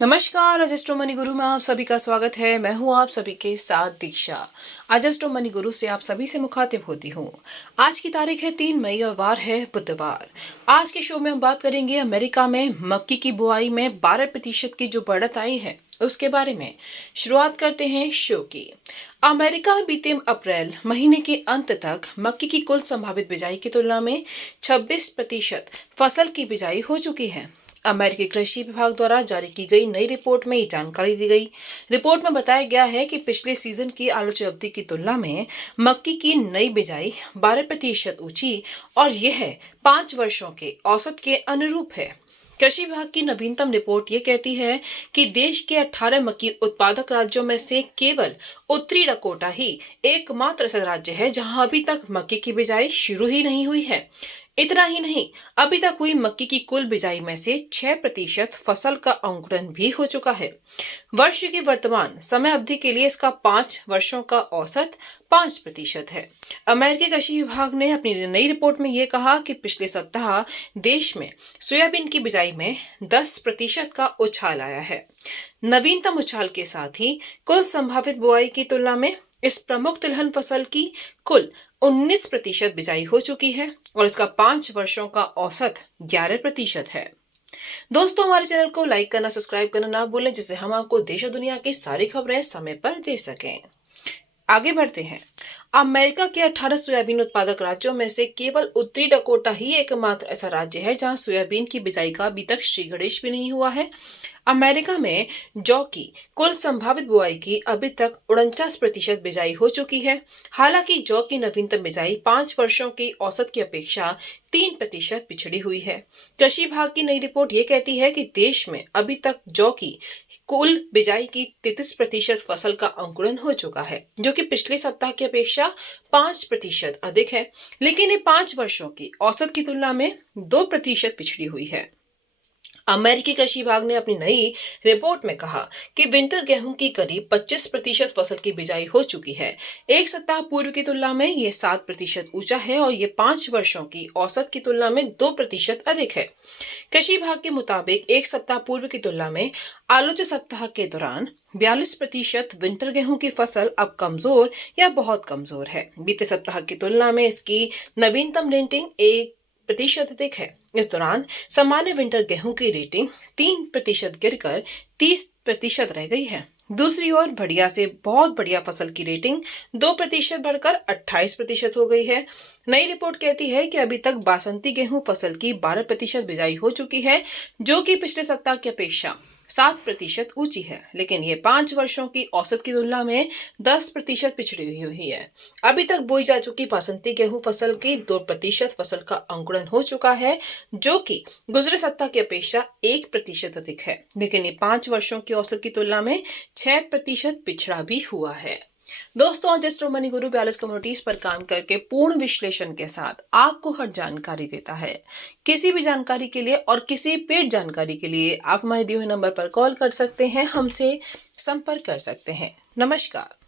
नमस्कार। अजस्ट्रो मनी गुरु में आप सभी का स्वागत है। मैं हूं आप सभी के साथ दीक्षा। अजस्ट्रो मनी गुरु से आप सभी से मुखातिब होती हूं। आज की तारीख है 3 मई और वार है बुधवार। आज के शो में हम बात करेंगे अमेरिका में मक्की की बुआई में 12% की जो बढ़त आई है उसके बारे में। शुरुआत करते हैं शो की। अमेरिका में बीते अप्रैल महीने के अंत तक मक्की की कुल संभावित बिजाई की तुलना में 26% फसल की बिजाई हो चुकी है। अमेरिकी कृषि विभाग द्वारा जारी की गई नई रिपोर्ट में ये जानकारी दी गई। रिपोर्ट में बताया गया है कि पिछले सीजन की आलोच्य अवधि की तुलना में मक्की की नई बिजाई 12% ऊंची और यह 5 वर्षों के औसत के अनुरूप है। कृषि विभाग की नवीनतम रिपोर्ट ये कहती है कि देश के 18 मक्की उत्पादक राज्यों में से केवल उत्तरी डकोटा ही एकमात्र ऐसा राज्य है जहां अभी तक मक्की की बिजाई शुरू ही नहीं हुई है। इतना ही नहीं, अभी तक हुई मक्की की कुल बिजाई में से 6% फसल का अंकुरण भी हो चुका है। वर्ष की वर्तमान समय अवधि के लिए इसका 5 वर्षों का औसत 5% है। अमेरिकी कृषि विभाग ने अपनी नई रिपोर्ट में यह कहा कि पिछले सप्ताह देश में सोयाबीन की बिजाई में 10% का उछाल आया है। नवीनतम उछाल के साथ ही कुल संभावित बुआई की तुलना में इस प्रमुख तिलहन फसल की कुल 19% बिजाई हो चुकी है और इसका 5 वर्षों का औसत 11% है। दोस्तों, हमारे चैनल को लाइक करना, सब्सक्राइब करना ना भूलें, जिससे हम आपको देश और दुनिया की सारी खबरें समय पर दे सकें। आगे बढ़ते हैं। अमेरिका के 18 सोयाबीन उत्पादक राज्यों में से केवल उत्तरी डकोटा ही एकमात्र ऐसा राज्य है जहां सोयाबीन की बिजाई का अभी तक श्री गणेश भी नहीं हुआ है। अमेरिका में जौ की कुल संभावित बुआई की अभी तक 49% बिजाई हो चुकी है। हालांकि जौ की नवीनतम बिजाई 5 वर्षों की औसत की अपेक्षा 3% पिछड़ी हुई है। कृषि विभाग की नई रिपोर्ट ये कहती है कि देश में अभी तक जौ की कुल बिजाई की 33% फसल का अंकुरण हो चुका है, जो कि पिछले सप्ताह की अपेक्षा 5% अधिक है, लेकिन ये 5 वर्षों की औसत की तुलना में 2% पिछड़ी हुई है। अमेरिकी कृषि विभाग ने अपनी नई रिपोर्ट में कहा कि विंटर गेहूं की करीब 25% फसल की बिजाई हो चुकी है। एक सप्ताह पूर्व की तुलना में ये 7% ऊंचा है और ये 5 वर्षों की औसत की तुलना में 2% अधिक है। कृषि विभाग के मुताबिक एक सप्ताह पूर्व की तुलना में आलोच्य सप्ताह के दौरान 42% विंटर गेहूं की फसल अब कमजोर या बहुत कमजोर है। बीते सप्ताह की तुलना में इसकी नवीनतम रेटिंग 1% अधिक है। इस दौरान सामान्य विंटर गेहूं की रेटिंग 3% गिरकर 30% रह गई है। दूसरी ओर बढ़िया से बहुत बढ़िया फसल की रेटिंग 2% बढ़कर 28% हो गई है। नई रिपोर्ट कहती है कि अभी तक बासंती गेहूं फसल की 12% बिजाई हो चुकी है, जो कि पिछले सप्ताह की अपेक्षा 7% ऊंची है, लेकिन ये 5 वर्षों की औसत की तुलना में 10% पिछड़ी हुई है। अभी तक बोई जा चुकी बासंती गेहूं फसल की 2% फसल का अंकुरण हो चुका है, जो कि गुजरे सप्ताह की अपेक्षा 1% अधिक है, लेकिन ये 5 वर्षों की औसत की तुलना में 6% पिछड़ा भी हुआ है। दोस्तों, अजस्ट्रो मनी गुरु 42 कम्युनिटीज पर काम करके पूर्ण विश्लेषण के साथ आपको हर जानकारी देता है। किसी भी जानकारी के लिए और किसी पेड जानकारी के लिए आप हमारे दिए हुए नंबर पर कॉल कर सकते हैं, हमसे संपर्क कर सकते हैं। नमस्कार।